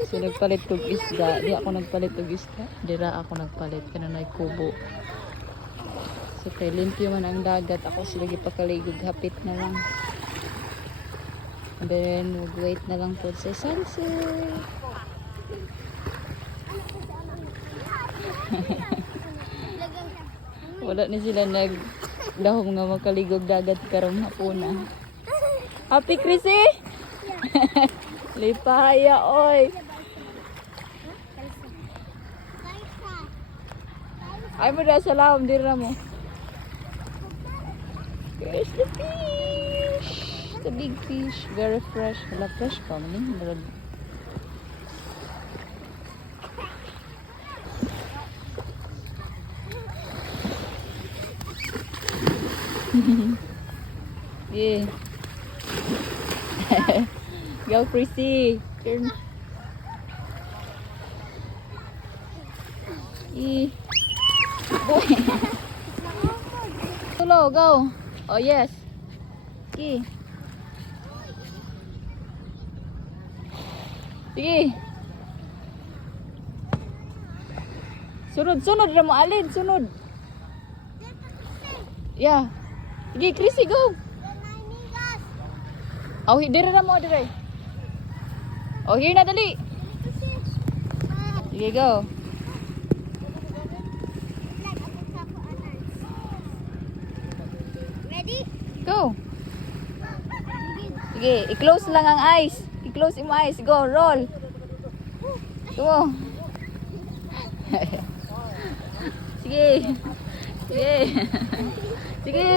So nagpalit kog isda. Di ako nagpalit og isda. Dira ako nagpalit kanunay kubo. So kay limpyo man ang dagat. Ako sila gipakaligog hapit na lang. And then wait na lang po sa sunset. Wala na sila naglahom nga makaligog dagat karong hapuna. Happy Chrissy? Lipaya oy. Ay mo da sa lahom dira mo. Here's the fish. The big fish, very fresh. Wala fresh pa man eh. Yeah. Go Chrissy. Turn. Boy. Tulo, go. Oh yes. Okay. Sige. Sunod ra mo alin, sunod. Yeah. Sige, Chrissy, go. Oh, dire na mo dire. Oh, here na dali. Sige, go. Ready? Go. Sige, i-close lang ang eyes. I-close yung eyes. Go, roll. Go. Sige. Sige. Sige.